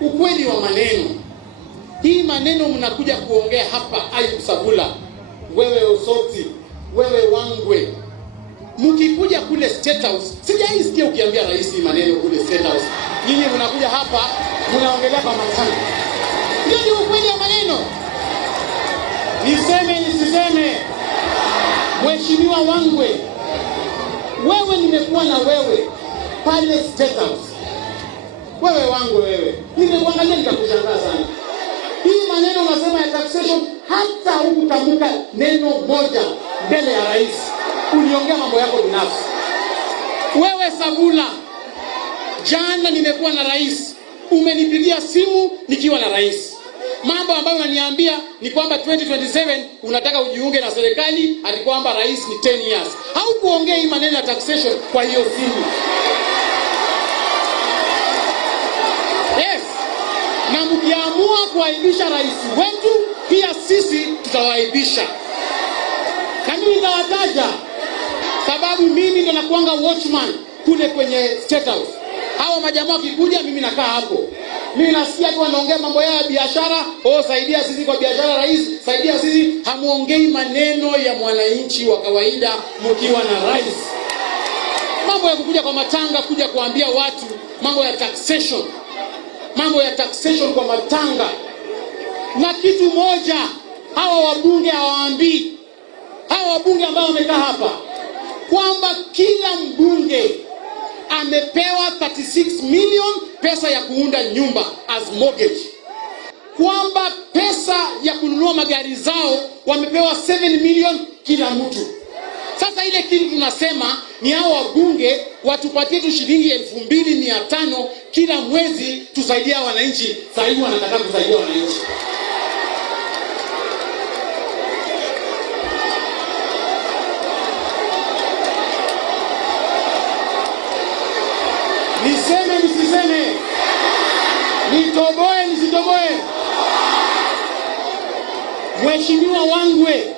ukweli wa maneno. Hii maneno mnakuja kuongea hapa, Ayub Sabula, wewe Osoti, wewe Wangwe, mkikuja kule State House, sijaisikia ukiambia rais maneno kule State House. Nyinyi mnakuja hapa mnaongelea kwa matanga. Hiyo ni ukweli wa maneno. Niseme nisiseme, Mheshimiwa Wangwe, wewe nimekuwa na wewe pale State House. Wewe Wangwe, wewe nimekuangalia nikakushangaa sana. Hii maneno unasema ya taxation, hata hukutamka neno moja mbele ya rais. Uliongea mambo yako binafsi. Wewe Sabula, jana nimekuwa na rais, umenipigia simu nikiwa na rais. Mambo ambayo unaniambia ni kwamba 2027 unataka ujiunge na serikali, ati kwamba rais ni 10 years. Haukuongea hii maneno ya taxation kwa hiyo simu. Yes. Na mkiamua kuaibisha rais wetu, pia sisi tutawaaibisha. Na mimi nitawataja, sababu mimi ndo nakuanga watchman kule kwenye State House. Hao majamaa wakikuja mimi nakaa hapo. Mimi nasikia tu wanaongea mambo ya biashara, saidia sisi kwa biashara rais, saidia sisi. Hamuongei maneno ya mwananchi wa kawaida mkiwa na rais. Mambo ya kukuja kwa matanga, kuja kuambia watu mambo ya taxation. Mambo ya taxation kwa matanga. Na kitu moja, hawa wabunge hawaambii, hawa wabunge ambao wamekaa hapa, kwamba kila mbunge amepewa 36 million pesa ya kuunda nyumba as mortgage. Kwamba pesa ya kununua magari zao wamepewa 7 million kila mtu. Sasa ile kitu tunasema ni hao wabunge watupatie tu shilingi 2500 kila mwezi tusaidia wananchi. Sasa hivi wanataka kusaidia wananchi. Niseme nisiseme, Nitoboe nisitoboe, Mheshimiwa Wangwe,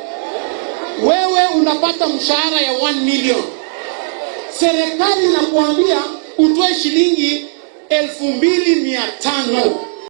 wewe unapata mshahara ya 1 million. Serikali inakuambia utoe shilingi 2500.